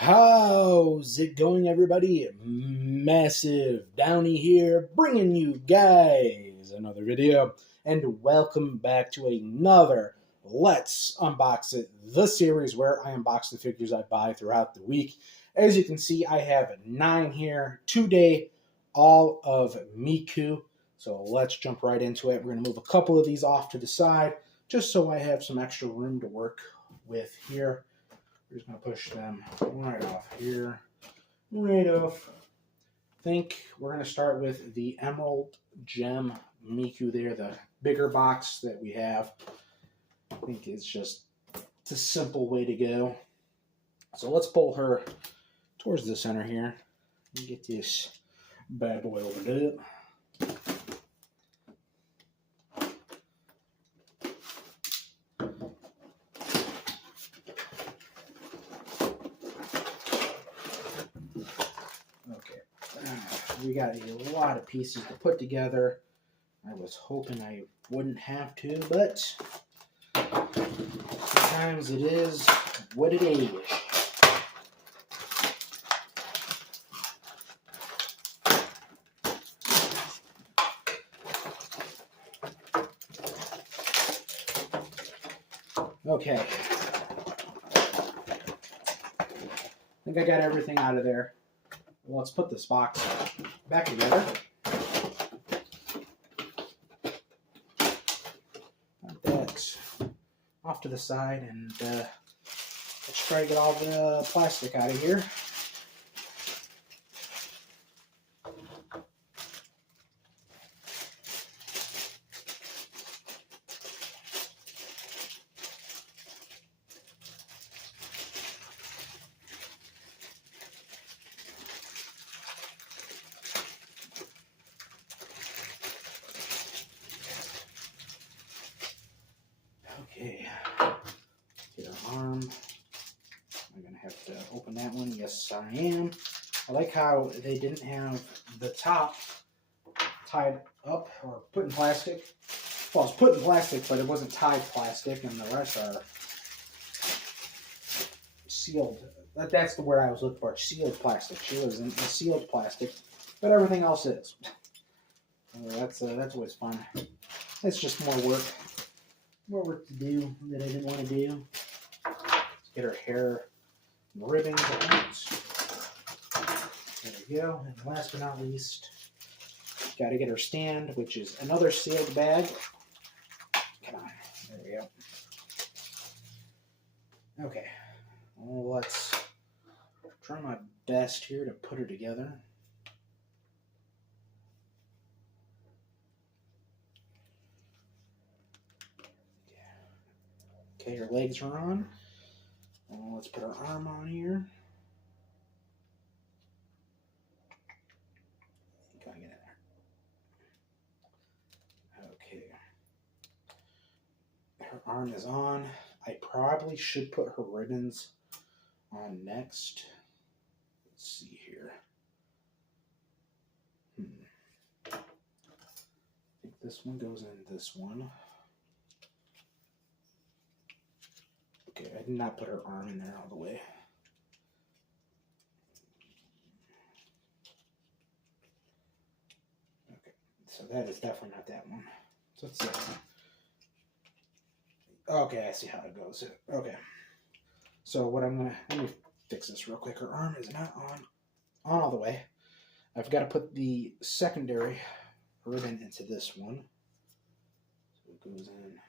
How's it going, everybody? Massive Downy here, bringing you guys another video, and welcome back to another Let's Unbox It, the series where I unbox the figures I buy throughout the week. As you can see, I have 9 here today, all of Miku. So let's jump right into it. We're going to move a couple of these off to the side, just so I have some extra room to work with here. We're just going to push them right off here. Right off. I think we're going to start with the Emerald Gem Miku there, the bigger box that we have. I think it's a simple way to go. So let's pull her towards the center here and get this bad boy opened up. We got a lot of pieces to put together. I was hoping I wouldn't have to, but sometimes it is what it is. Okay. I think I got everything out of there. Well, let's put this box back together. Put that off to the side, and let's try to get all the plastic out of here. Okay, get our arm. I'm going to have to open that one. Yes, I am. I like how they didn't have the top tied up or put in plastic. Well, it's put in plastic, but it wasn't tied plastic, and the rest are sealed. That's the word I was looking for, sealed plastic. She was in sealed plastic, but everything else is. That's always fun. It's just more work. More work to do that I didn't want to do. Let's get her hair ribbons out. There we go. And last but not least, got to get her stand, which is another sealed bag. Come on. There we go. Okay. Well, let's try my best here to put her together. Okay, her legs are on. Let's put her arm on here. Can I get in there? Okay. Her arm is on. I probably should put her ribbons on next. Let's see here. I think this one goes in this one. Okay, I did not put her arm in there all the way. Okay, so that is definitely not that one. So let's see. Okay, I see how it goes. Okay. So what let me fix this real quick. Her arm is not on all the way. I've got to put the secondary ribbon into this one. So it goes in.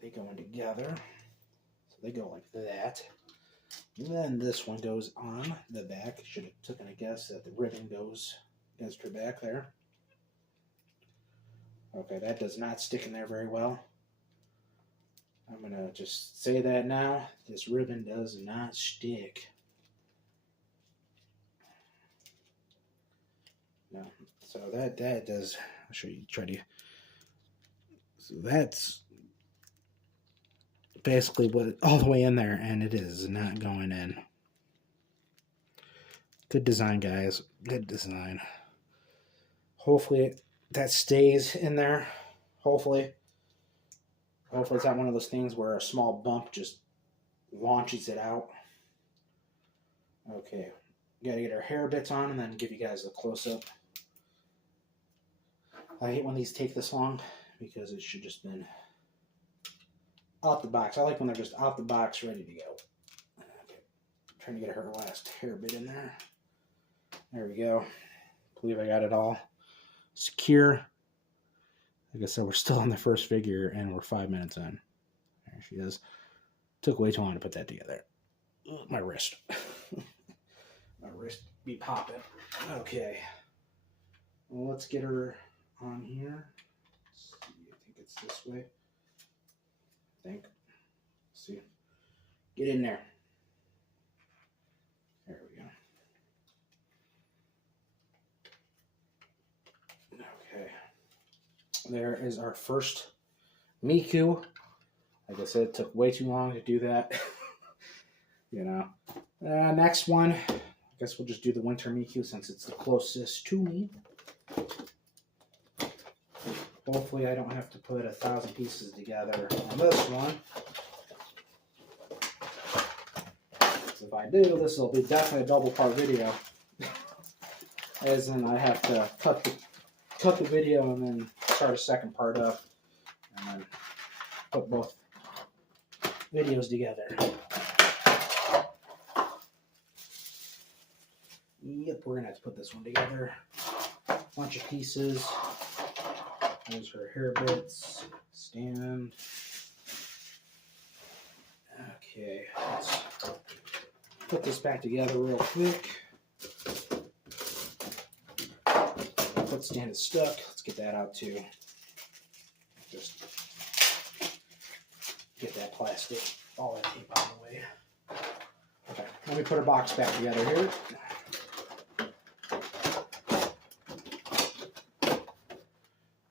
They go in together. So they go like that. And then this one goes on the back. Should have taken a guess that the ribbon goes against her back there. Okay, that does not stick in there very well. I'm going to just say that now. This ribbon does not stick. No. So that does, I'll show you, so that's basically what, all the way in there, and it is not going in. Good design, guys. Good design. Hopefully that stays in there. Hopefully it's not one of those things where a small bump just launches it out. Okay, gotta get our hair bits on and then give you guys a close-up. I hate when these take this long because it should just been out the box. I like when they're just out the box, ready to go. Okay, trying to get her last hair bit in there. There we go. I believe I got it all secure. Like I said, we're still on the first figure and we're 5 minutes in. There she is. Took way too long to put that together. My wrist. My wrist be popping. Okay. Well, let's get her on here. Let's see. I think it's this way. I think. Let's see. Get in there. There we go. Okay. There is our first Miku. Like I said, it took way too long to do that. You know. Next one. I guess we'll just do the Winter Miku since it's the closest to me. Hopefully I don't have to put 1,000 pieces together on this one. So if I do, this will be definitely a double part video. As in I have to cut the video and then start a second part up and then put both videos together. Yep, we're gonna have to put this one together. Bunch of pieces. There's her hair bits. Stand. Okay, let's put this back together real quick. Foot stand is stuck. Let's get that out too. Just get that plastic, all that tape out of the way. Okay, let me put our box back together here.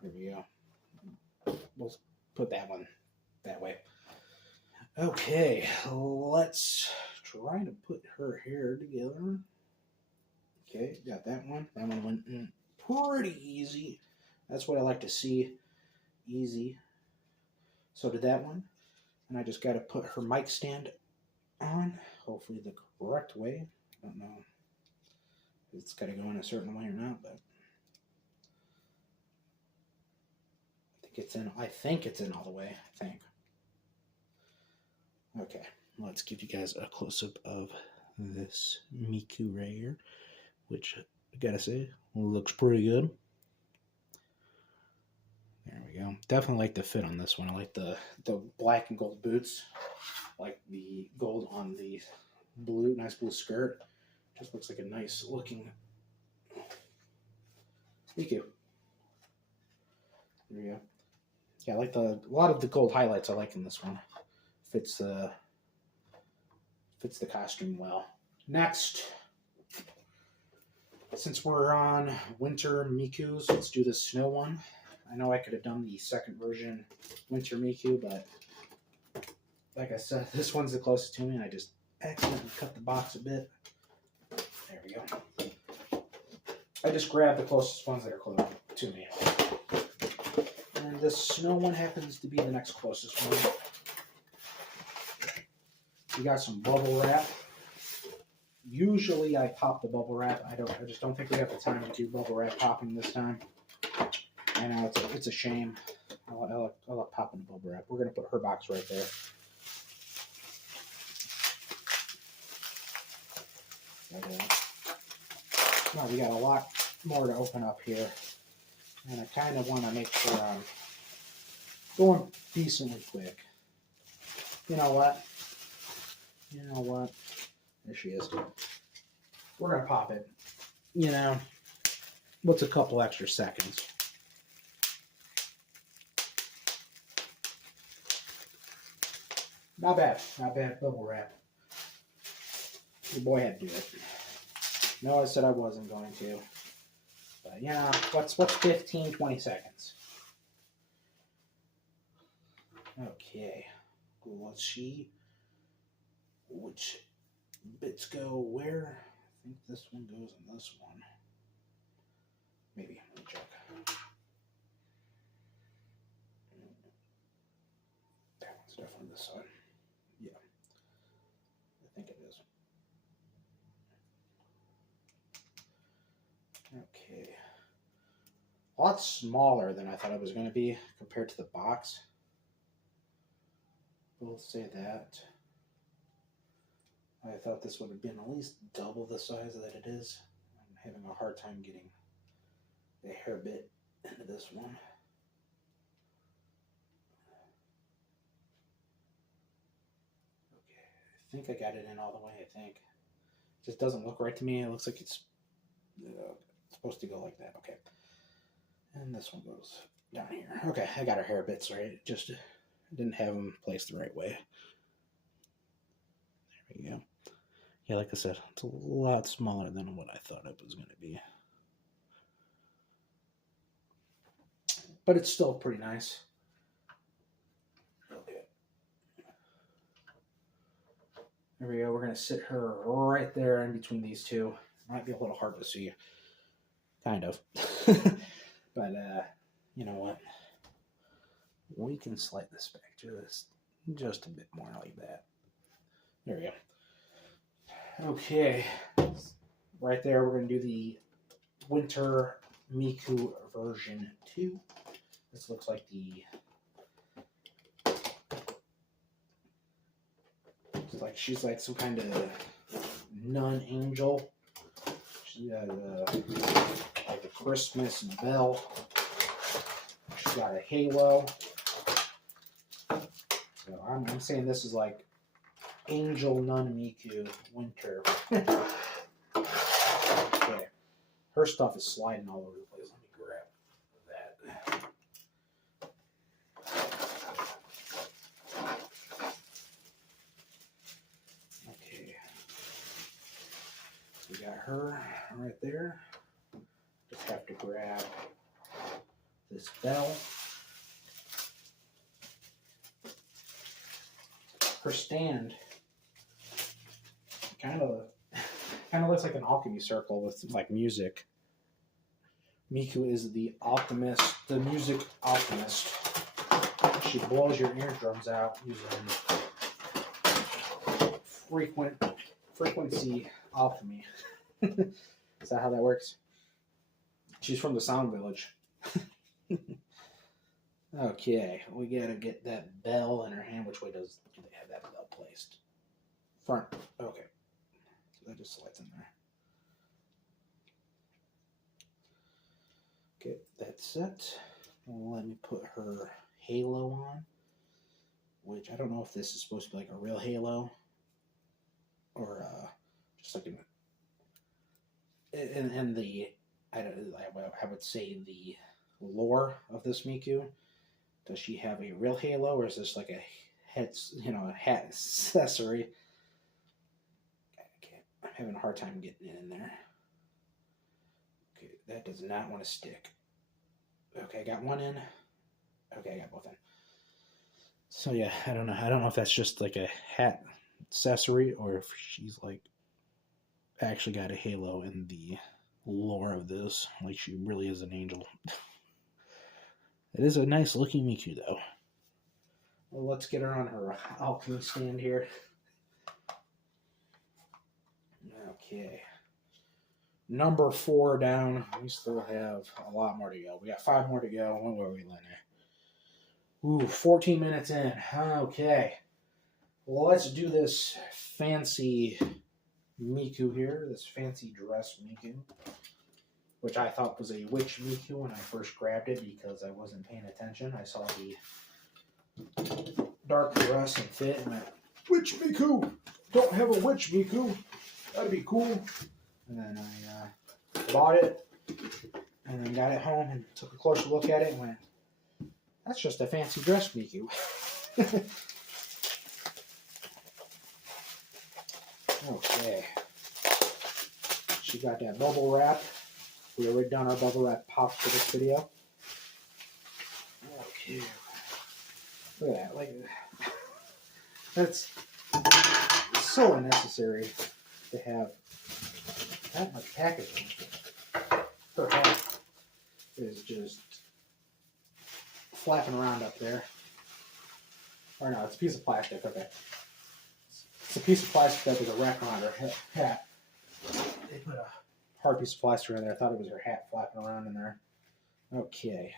There we go. We'll put that one that way. Okay, let's try to put her hair together. Okay, got that one. That one went in pretty easy. That's what I like to see. Easy. So did that one. And I just got to put her mic stand on, hopefully the correct way. I don't know if it's got to go in a certain way or not, but I think it's in all the way, I think. Okay, let's give you guys a close-up of this Miku right here, which I gotta say looks pretty good. There we go. Definitely like the fit on this one. I like the black and gold boots. I like the gold on the blue, nice blue skirt. Just looks like a nice looking Miku. There we go. Yeah, I like a lot of the gold highlights I like in this one. Fits the costume well. Next, since we're on winter Mikus, let's do the snow one. I know I could have done the second version Winter Miku, but like I said, this one's the closest to me, and I just accidentally cut the box a bit. There we go. I just grabbed the closest ones that are close to me. And the snow one happens to be the next closest one. We got some bubble wrap. Usually I pop the bubble wrap. I just don't think we have the time to do bubble wrap popping this time. I know it's a shame. I love popping the bubble wrap. We're gonna put her box right there. Well, we got a lot more to open up here, and I kind of want to make sure I'm going decently quick. You know what? There she is. We're gonna pop it. You know, what's a couple extra seconds? Not bad bubble wrap. Your boy had to do it. No, I said I wasn't going to. But yeah, what's 15, 20 seconds? Okay. Let's see which bits go where. I think this one goes in this one. Maybe. Let me check. That one's definitely this side. Yeah. think it is. Okay. A lot smaller than I thought it was going to be compared to the box. We'll say that. I thought this would have been at least double the size that it is. I'm having a hard time getting the hair bit into this one. Okay, I think I got it in all the way, I think. It just doesn't look right to me. It looks like it's supposed to go like that. Okay. And this one goes down here. Okay, I got our hair bits right. Just didn't have them placed the right way. There we go. Yeah, like I said, it's a lot smaller than what I thought it was going to be. But it's still pretty nice. Okay. There we go. We're going to sit her right there in between these two. Might be a little hard to see. Kind of. But, you know what? We can slide this back just a bit more like that. There we go. Okay, right there we're going to do the Winter Miku version 2. This looks like she's like some kind of nun angel. She got like a Christmas bell. She's got a halo. So I'm saying this is like Angel Nun Miku Winter. Okay. Her stuff is sliding all over the place. Let me grab that. Okay. We got her right there. Just have to grab this bell. Her stand kind of looks like an alchemy circle with like music. Miku is the alchemist, the music alchemist. She blows your eardrums out using frequency alchemy. Is that how that works? She's from the Sound Village. Okay, we gotta get that bell in her hand. Which way do they have that bell placed? Front. Okay. So that just slides in there. Okay, that's set. Let me put her halo on. Which I don't know if this is supposed to be like a real halo. Or just like in the I would say the lore of this Miku. Does she have a real halo, or is this like a hat accessory? Okay, I'm having a hard time getting it in there. Okay, that does not want to stick. Okay, I got one in. Okay, I got both in. So yeah, I don't know. I don't know if that's just like a hat accessory, or if she's like actually got a halo in the lore of this. Like she really is an angel. It is a nice looking Miku though. Well, let's get her on her alchemy stand here. Okay. Number 4 down. We still have a lot more to go. We got 5 more to go. When were we, Lenny? Ooh, 14 minutes in. Okay. Well, let's do this fancy Miku here. This fancy dress Miku. Which I thought was a witch Miku when I first grabbed it because I wasn't paying attention. I saw the dark dress and fit and went, witch Miku! Don't have a witch Miku! That'd be cool. And then I bought it and then got it home and took a closer look at it and went, that's just a fancy dress Miku. Okay. She got that bubble wrap. We already done our bubble wrap pops for this video. Okay. Look at that. Like, that's so unnecessary to have that much packaging. Her hat is just flapping around up there. Or no, it's a piece of plastic. Okay. a piece of plastic that was a wrap around her hat. They put a hard piece of plastic in there. I thought it was her hat flapping around in there. Okay.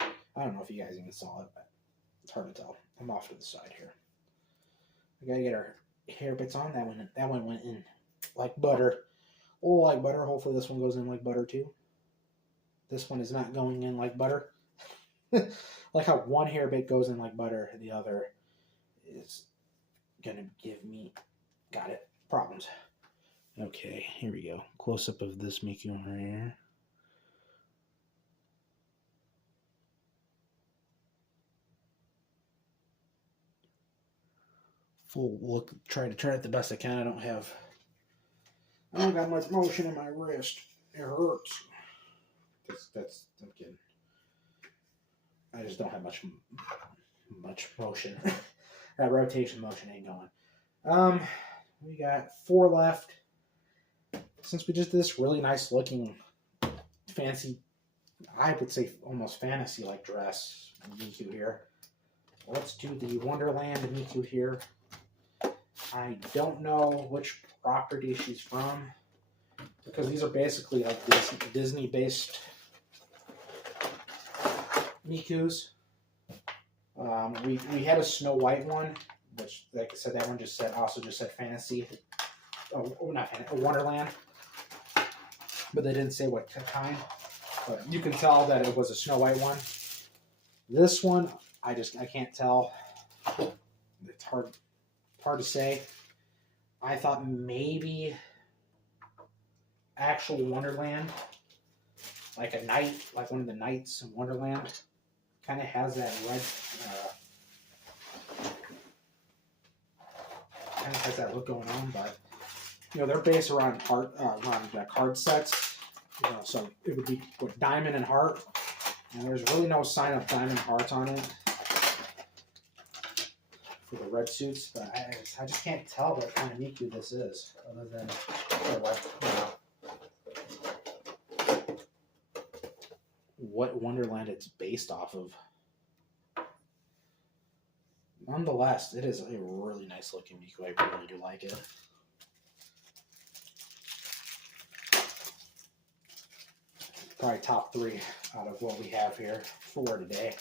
I don't know if you guys even saw it, but it's hard to tell. I'm off to the side here. We gotta get our hair bits on. That one went in like butter. Oh, like butter. Hopefully this one goes in like butter too. This one is not going in like butter. Like how one hair bit goes in like butter, the other is gonna give me, got it, problems. Okay, here we go. Close up of this Miku right here. Full look. Try to turn it the best I can. I don't got much motion in my wrist. It hurts. I'm kidding. I just don't have much motion. That rotation motion ain't going. We got 4 left. Since we just did this really nice looking, fancy, I would say almost fantasy like dress Miku here. Let's do the Wonderland Miku here. I don't know which property she's from, because these are basically like Disney-based Mikus. We had a Snow White one, which, like I said, that one also just said fantasy. Oh, not fantasy, Wonderland. But they didn't say what kind. But you can tell that it was a Snow White one. This one, I can't tell. It's hard to say. I thought maybe actual Wonderland, like a knight, like one of the knights in Wonderland, kind of has that red, kind of has that look going on. But they're based around card sets. So it would be with diamond and heart, and there's really no sign of diamond hearts on it for the red suits, but I just can't tell what kind of Miku this is, other than what Wonderland it's based off of. Nonetheless, it is a really nice looking Miku. I really do like it. Probably top 3 out of what we have here for today.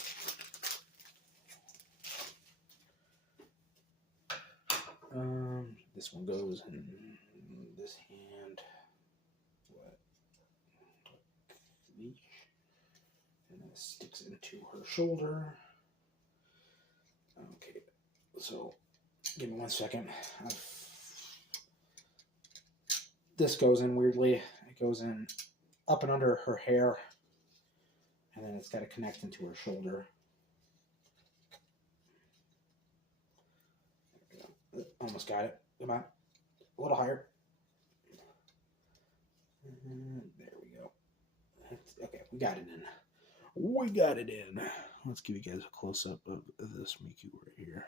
This one goes in this hand, and it sticks into her shoulder. Okay, so give me 1 second. This goes in weirdly. It goes in up and under her hair, and then it's got to connect into her shoulder. Almost got it. Come on. A little higher. There we go. Okay, we got it in. We got it in. Let's give you guys a close-up of this Miku right here.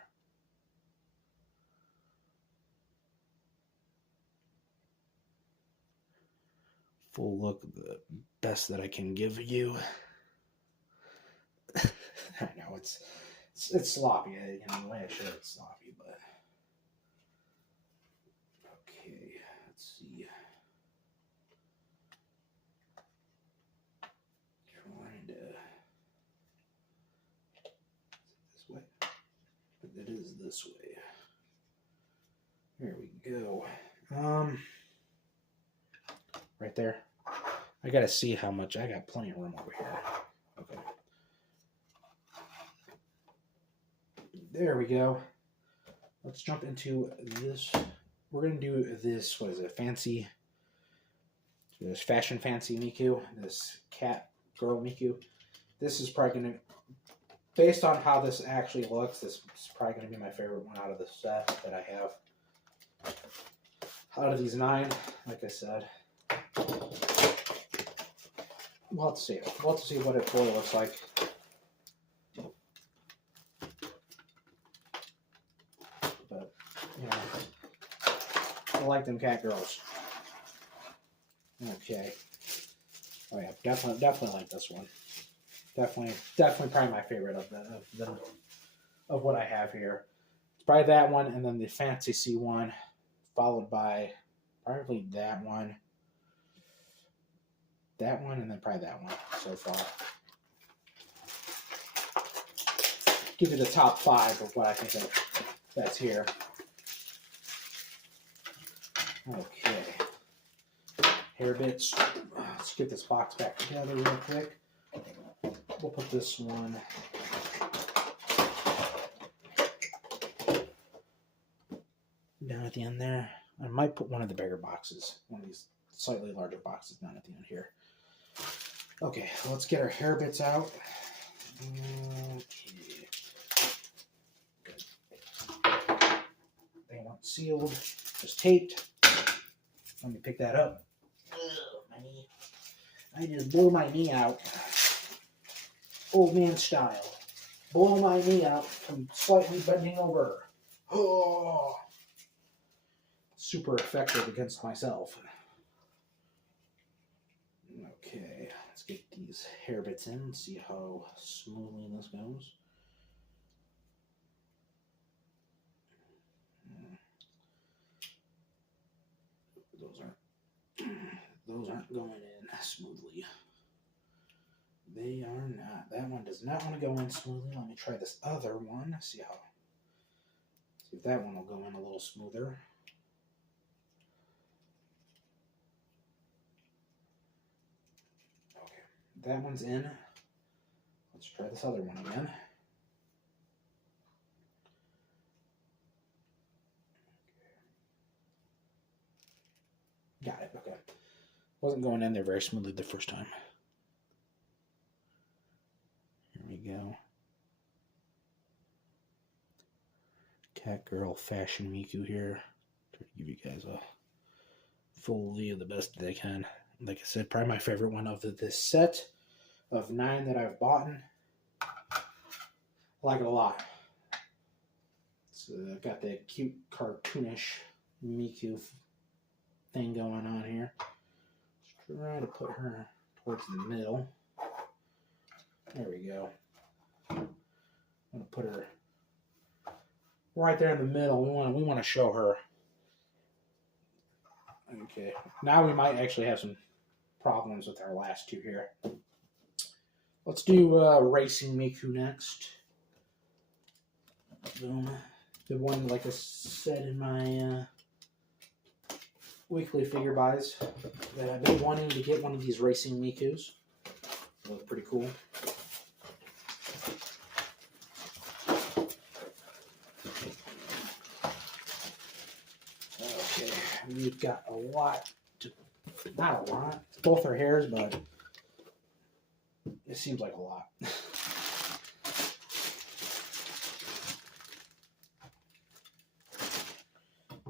Full look of the best that I can give you. I know it's sloppy. The way I show it's sloppy, but okay. Let's see. Trying to. Is it this way? It is this way. There we go. Right there. I gotta see how much. I got plenty of room over here. Okay. There we go. Let's jump into this. We're gonna do this. What is it? Fancy. This fashion fancy Miku. This cat girl Miku. This is probably gonna, based on how this actually looks, this is probably gonna be my favorite one out of the set that I have. Out of these 9, like I said. We'll have to see. We'll have to see what it fully looks like. But, I like them cat girls. Okay. Oh yeah, definitely like this one. Definitely probably my favorite of what I have here. Probably that one, and then the Fantasy one, followed by probably that one, and then probably that one so far. Give you the top 5 of what I think that's here. Okay. Hair bits. Let's get this box back together real quick. We'll put this one down at the end there. I might put one of the bigger boxes, one of these slightly larger boxes down at the end here. Okay, let's get our hair bits out. Okay. Good. They weren't sealed, just taped. Let me pick that up. Ugh, my knee. I just blew my knee out. Old man style. Blow my knee out from slightly bending over. Oh. Super effective against myself. Okay, let's get these hair bits in and see how smoothly this goes. Those aren't going in smoothly. They are not. That one does not want to go in smoothly. Let me try this other one. See if that one will go in a little smoother. Okay, that one's in. Let's try this other one again. Got it. Okay. Wasn't going in there very smoothly the first time. Here we go. Cat Girl Fashion Miku here. Try to give you guys a full view of the best that I can. Like I said, probably my favorite one of this set of 9 that I've bought. I like it a lot. So I've got that cute cartoonish Miku thing going on here. Let's try to put her towards the middle. There we go. I'm gonna put her right there in the middle. We want to show her. Okay. Now we might actually have some problems with our last 2 here. Let's do Racing Miku next. Boom. The one, like I said in my weekly figure buys, that I've been wanting to get one of these Racing Mikus. Look pretty cool. Okay, we've got a lot not a lot. Both are hairs, but it seems like a lot.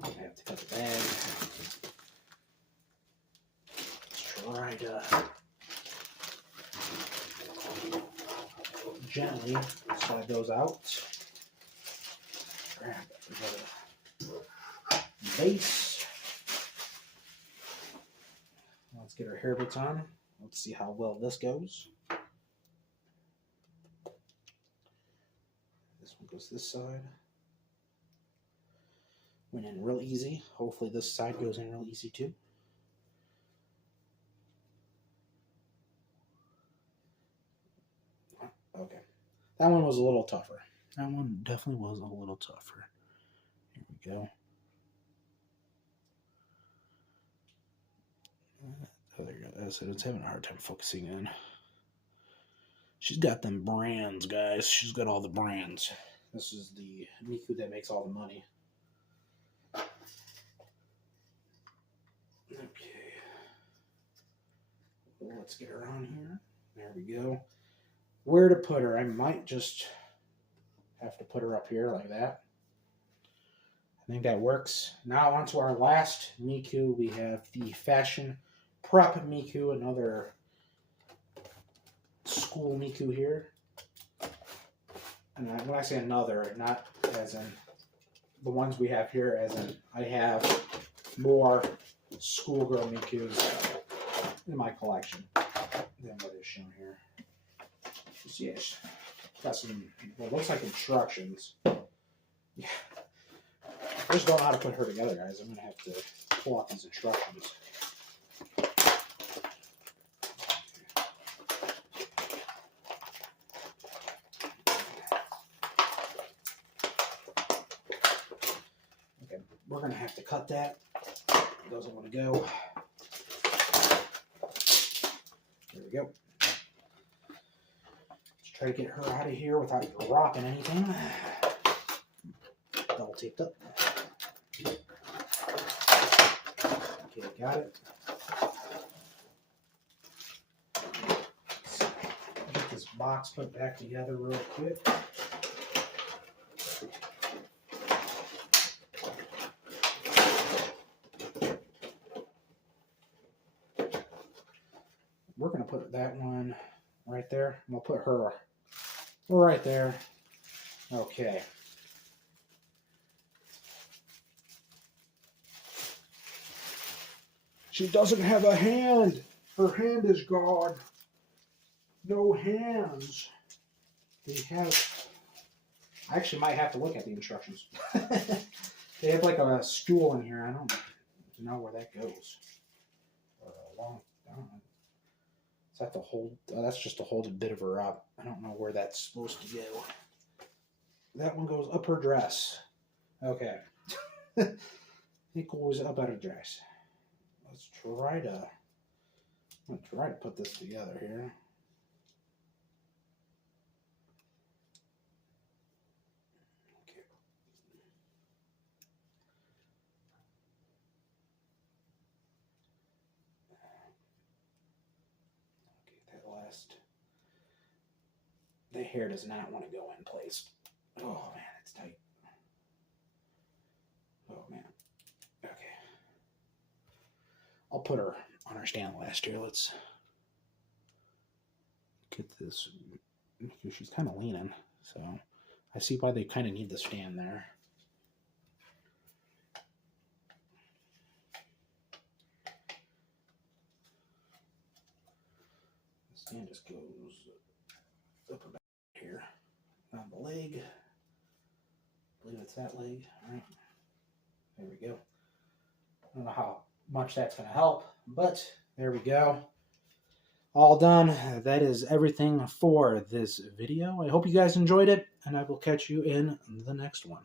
I have to cut the bag. Try to gently slide those out. Grab the base. Let's get our hair bits on. Let's see how well this goes. This one goes this side. Went in real easy. Hopefully this side goes in real easy too. Okay. That one was a little tougher. That one definitely was a little tougher. Here we go. Oh, there you go. As I said, it's having a hard time focusing in. She's got them brands, guys. She's got all the brands. This is the Miku that makes all the money. Okay. Well, let's get her on here. There we go. Where to put her? I might just have to put her up here like that. I think that works. Now on to our last Miku. We have the Fashion Prep Miku, another school Miku here. And when I say another, not as in the ones we have here, as in I have more schoolgirl Mikus in my collection than what is shown here. Yes, got some, well, looks like instructions. Yeah, just don't know how to put her together, guys. I'm going to have to pull out these instructions. Okay, we're going to have to cut that. It doesn't want to go. There we go. Let's try to get her out of here without dropping anything. Double taped up. Okay, got it. Get this box put back together real quick. We're going to put that one right there. I'm going to put her right there. Okay. She doesn't have a hand. Her hand is gone. No hands. They have... I actually might have to look at the instructions. They have like a stool in here. I don't know where that goes. Or a long... I don't know. Is that to hold? That's just to hold a bit of her up. I don't know where that's supposed to go. That one goes up her dress. Okay. It goes up her dress. Let's try to... I'm going to try to put this together here. Okay. Okay, that last... The hair does not want to go in place. Oh, man, it's tight. Oh, man. Okay. I'll put her on our stand last year. Let's get this. She's kind of leaning, so I see why they kind of need the stand there. The stand just goes up about here on the leg. I believe it's that leg. All right. There we go. I don't know how much that's going to help, but there we go. All done. That is everything for this video. I hope you guys enjoyed it, and I will catch you in the next one.